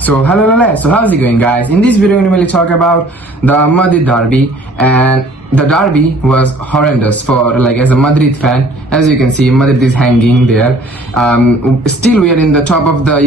So hello, so how's it going, guys? In this video I'm going to talk about the Madrid derby, and the derby was horrendous for as a Madrid fan. As you can see, Madrid is hanging there. Still we are in the top of the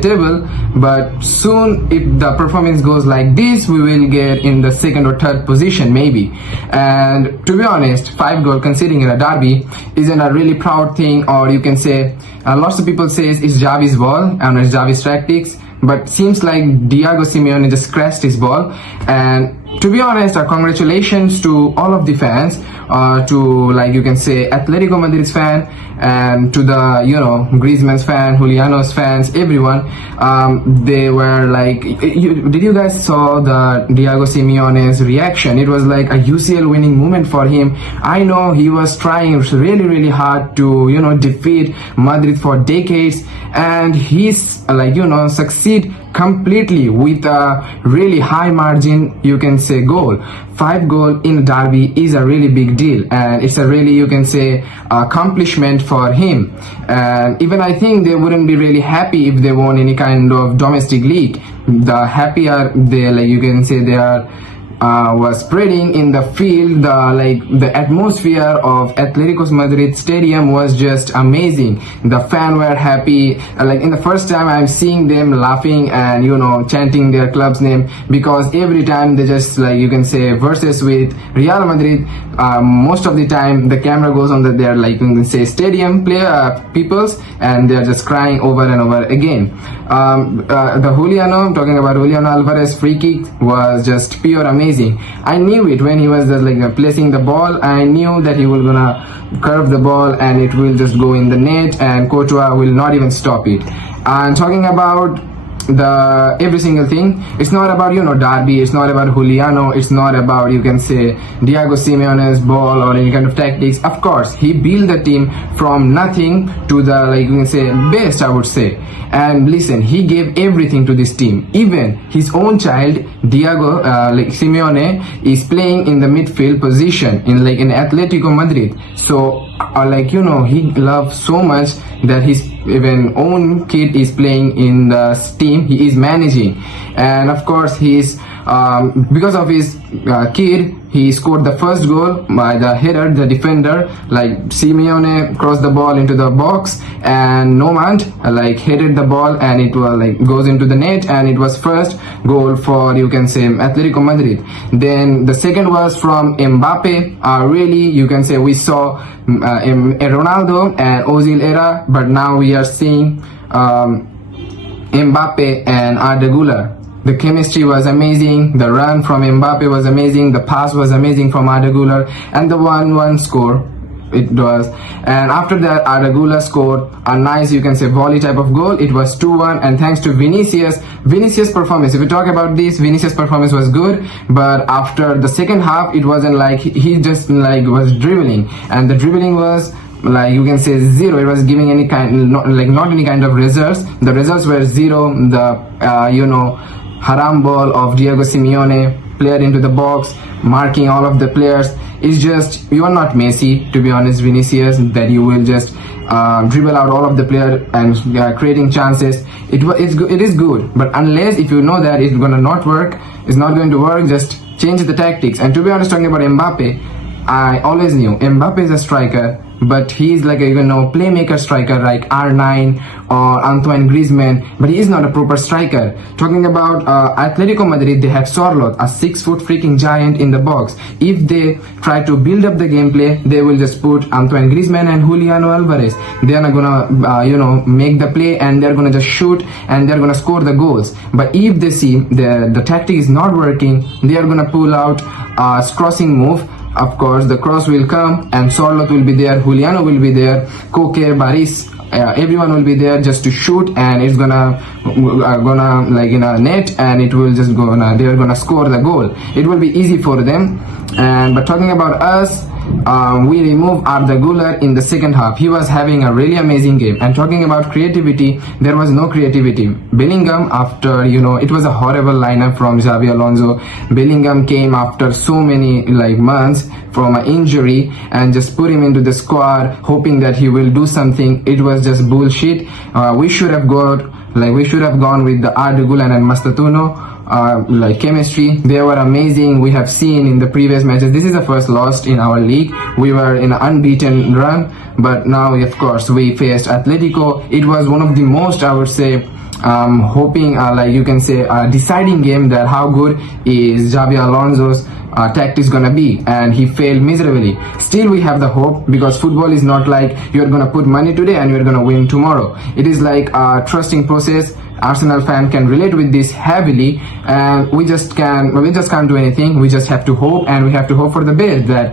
table, but soon if the performance goes like this, we will get in the second or third position maybe. And to be honest, 5 goal conceding in a derby isn't a really proud thing, or you can say lots of people say it's Xavi's ball and it's Xavi's tactics, but seems like Diego Simeone just crashed his ball. And to be honest, congratulations to all of the fans, to Atletico Madrid's fan, and to the Griezmann's fan, Juliano's fans, everyone. They were did you guys saw the Diego Simeone's reaction? It was like a UCL winning moment for him. I know he was trying really hard to defeat Madrid for decades, and he's succeed completely with a really high margin goal. 5 goal in a derby is a really big deal, and it's a really accomplishment for him. And even I think they wouldn't be really happy if they won any kind of domestic league. The happier they they are was spreading in the field. The atmosphere of Atletico Madrid stadium was just amazing. The fans were happy. In the first time I'm seeing them laughing and chanting their club's name, because every time they just versus with Real Madrid, most of the time the camera goes on their stadium player peoples, and they're just crying over and over again. The I'm talking about Juliano Alvarez free kick was just pure amazing. I knew it when he was just placing the ball. I knew that he was gonna curve the ball and it will just go in the net, and Courtois will not even stop it. And talking about the every single thing, it's not about derby, it's not about Juliano, it's not about Diego Simeone's ball or any kind of tactics. Of course he built the team from nothing to the best, I would say. And listen, he gave everything to this team. Even his own child Diego Simeone is playing in the midfield position in Atletico Madrid. So he loves so much that his even own kid is playing in the team he is managing. And of course he's because of his kid, he scored the first goal by the header. The defender Simeone crossed the ball into the box, and Nomad headed the ball, and it was goes into the net, and it was first goal for Atletico Madrid. Then the second was from Mbappe. Really we saw Ronaldo and Ozil era, but now we are seeing Mbappe and Arda Güler. The chemistry was amazing, the run from Mbappe was amazing, the pass was amazing from Arda Güler, and the 1-1 score it was. And after that, Arda Güler scored a nice volley type of goal. It was 2-1, and thanks to Vinicius performance. If we talk about this, Vinicius performance was good, but after the second half, it wasn't he just was dribbling, and the dribbling was zero. It was giving any kind not any kind of results. The results were zero. The haram ball of Diego Simeone played into the box, marking all of the players. It's just, you are not Messi, to be honest, Vinicius, that you will just dribble out all of the players and creating chances. It is good, but unless if you know that it's gonna not work, it's not going to work, just change the tactics. And to be honest, talking about Mbappe, I always knew Mbappe is a striker, but he is playmaker striker like R9 or Antoine Griezmann, but he is not a proper striker. Talking about Atletico Madrid, they have Sorloth, a 6-foot freaking giant in the box. If they try to build up the gameplay, they will just put Antoine Griezmann and Juliano Alvarez. They are not gonna make the play, and they're gonna just shoot, and they're gonna score the goals. But if they see the tactic is not working, they are gonna pull out a crossing move. Of course the cross will come, and Sorloth will be there, Juliano will be there, Koke, Baris, everyone will be there just to shoot, and it's gonna in a net, and it will just they're gonna score the goal. It will be easy for them. And but talking about us, we removed Arda Güler in the second half. He was having a really amazing game. And talking about creativity, there was no creativity. Bellingham, after it was a horrible lineup from Xabi Alonso. Bellingham came after so many months from an injury, and just put him into the squad hoping that he will do something. It was just bullshit. We should have got Like we should have gone with the Ardugulan and Mastatuno. Like chemistry, they were amazing. We have seen in the previous matches, this is the first loss in our league. We were in an unbeaten run, but now of course we faced Atletico. It was one of the most, I would say, hoping, like you can say, deciding game that how good is Xabi Alonso's tactics gonna be, and he failed miserably. Still we have the hope, because football is not like you're gonna put money today and you're gonna win tomorrow. It is like a trusting process. Arsenal fan can relate with this heavily, and we just can't do anything. We just have to hope, and we have to hope for the best that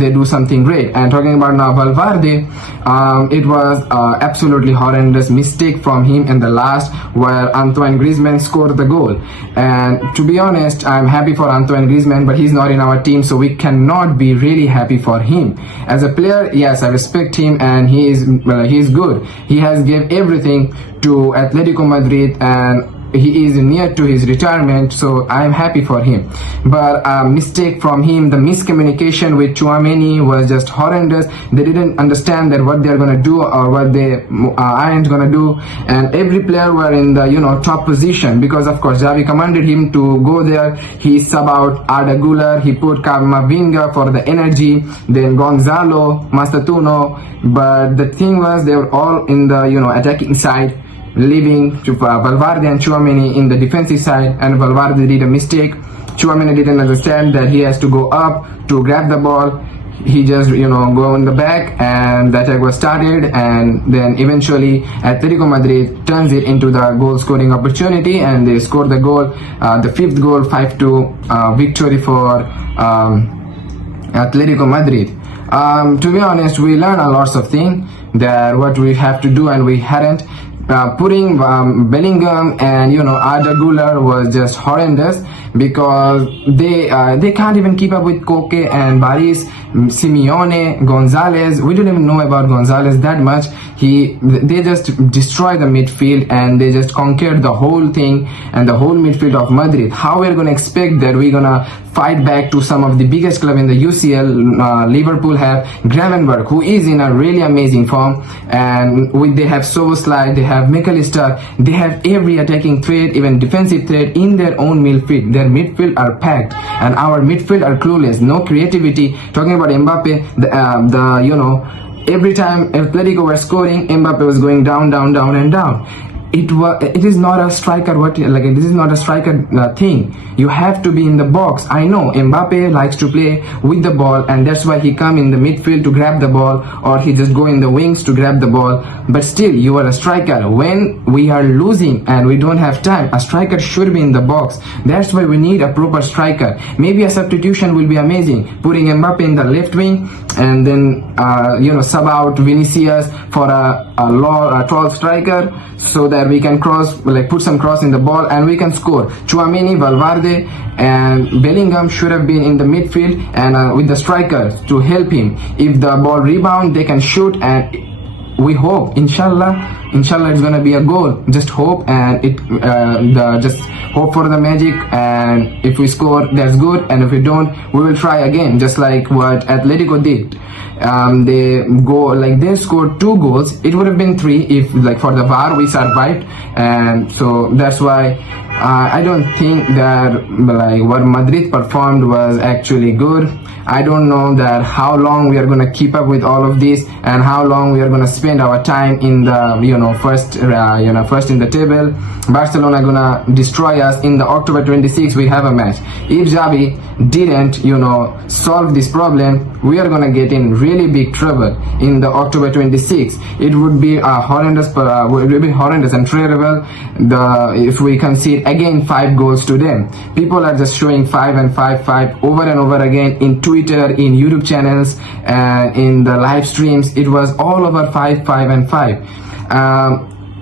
they do something great. And talking about now Valverde, it was absolutely horrendous mistake from him in the last, where Antoine Griezmann scored the goal. And to be honest, I'm happy for Antoine Griezmann, but he's not in our team, so we cannot be really happy for him. As a player, yes, I respect him, and he is good. He has gave everything to Atletico Madrid, and he is near to his retirement, so I'm happy for him. But a mistake from him, the miscommunication with Tchouaméni was just horrendous. They didn't understand that what they're gonna do or what they aren't gonna do, and every player were in the top position, because of course Xavi commanded him to go there. He sub out Arda Güler, he put Camavinga for the energy, then Gonzalo, Mastatuno, but the thing was they were all in the attacking side, leaving to Valverde and Tchouaméni in the defensive side, and Valverde did a mistake. Tchouaméni didn't understand that he has to go up to grab the ball. He just go in the back, and the attack was started, and then eventually Atletico Madrid turns it into the goal scoring opportunity, and they score the goal, the fifth goal, 5-2 victory for Atletico Madrid. To be honest, we learned a lot of things that what we have to do and we hadn't. Putting Bellingham and Arda Güler was just horrendous, because they can't even keep up with Koke and Baris, Simeone, Gonzalez. We don't even know about Gonzalez that much. They just destroy the midfield, and they just conquered the whole thing and the whole midfield of Madrid. How we're gonna expect that we're gonna fight back to some of the biggest club in the UCL? Liverpool have Gravenberch, who is in a really amazing form, and they have Soboslai, they have McAllister, they have every attacking threat, even defensive threat in their own midfield. Their midfield are packed, and our midfield are clueless, no creativity. Talking about Mbappe, every time Atletico were scoring, Mbappe was going down, and down. It is not a striker. This is not a striker thing. You have to be in the box. I know Mbappe likes to play with the ball, and that's why he come in the midfield to grab the ball, or he just go in the wings to grab the ball. But still, you are a striker. When we are losing and we don't have time, a striker should be in the box. That's why we need a proper striker. Maybe a substitution will be amazing. Putting Mbappe in the left wing, and then sub out Vinicius for a tall striker, so that we can put some cross in the ball and we can score. Tchouaméni, Valverde and Bellingham should have been in the midfield, and with the strikers to help him. If the ball rebound, they can shoot, and we hope, inshallah it's gonna be a goal. Just hope, and just hope for the magic, and if we score, that's good, and if we don't, we will try again, just like what Atletico did. They scored 2 goals. It would have been 3 if for the VAR we survived, and so that's why I don't think that what Madrid performed was actually good. I don't know that how long we are gonna keep up with all of this, and how long we are gonna spend our time in the first in the table. Barcelona gonna destroy us in the October 26th. We have a match. If Xavi didn't solve this problem, we are gonna get in really big trouble in the October 26th. It would be horrendous and terrible if we concede again 5 goals to them. People are just showing 5 and 5 over and over again in Twitter, in YouTube channels, and in the live streams. It was all over 5 and 5.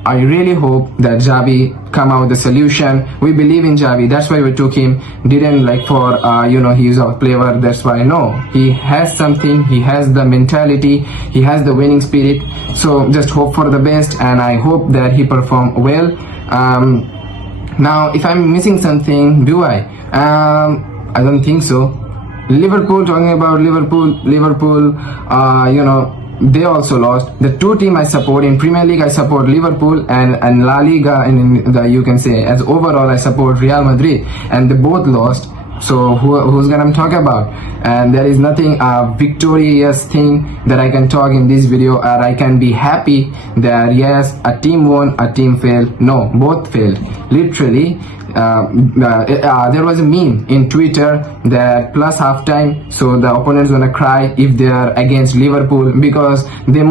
I really hope that Xavi come out with a solution. We believe in Xavi, that's why we took him. Didn't he's a player, that's why. No, he has something, he has the mentality, he has the winning spirit. So just hope for the best, and I hope that he perform well. Now, if I'm missing something, do I? I don't think so. Liverpool, talking about Liverpool, they also lost. The two teams I support in Premier League, I support Liverpool, and La Liga, and in the, you can say as overall I support Real Madrid, and they both lost. So who's gonna talk about? And there is nothing victorious thing that I can talk in this video, or I can be happy that yes, a team won, a team failed. No, both failed. Literally, there was a meme in Twitter that plus halftime, so the opponent's gonna cry if they are against Liverpool, because they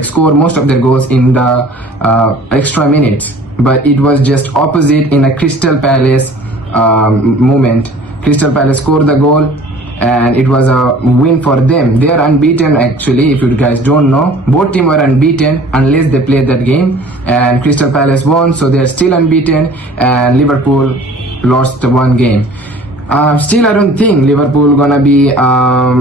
score most of their goals in the extra minutes. But it was just opposite in a Crystal Palace moment. Crystal Palace scored the goal and it was a win for them. They are unbeaten actually. If you guys don't know, both teams were unbeaten unless they played that game, and Crystal Palace won, so they are still unbeaten, and Liverpool lost the one game. Still I don't think Liverpool gonna be they are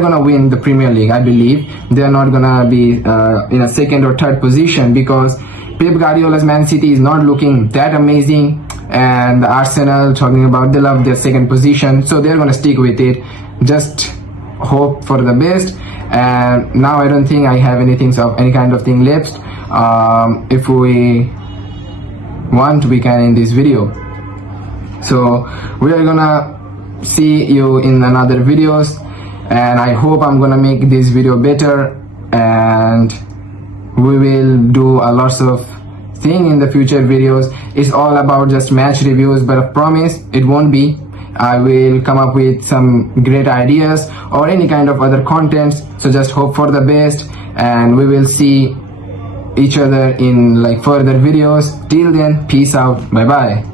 gonna win the Premier League. I believe they are not gonna be in a second or third position, because Pep Guardiola's Man City is not looking that amazing, and Arsenal, talking about, they love their second position, so they're gonna stick with it. Just hope for the best. And now I don't think I have any kind of thing left. If we want, we can end this video. So we are gonna see you in another videos, and I hope I'm gonna make this video better, and we will do a lots of thing in the future videos. It's all about just match reviews, but I promise it won't be. I will come up with some great ideas or any kind of other contents, so just hope for the best, and we will see each other in further videos. Till then, peace out, bye bye.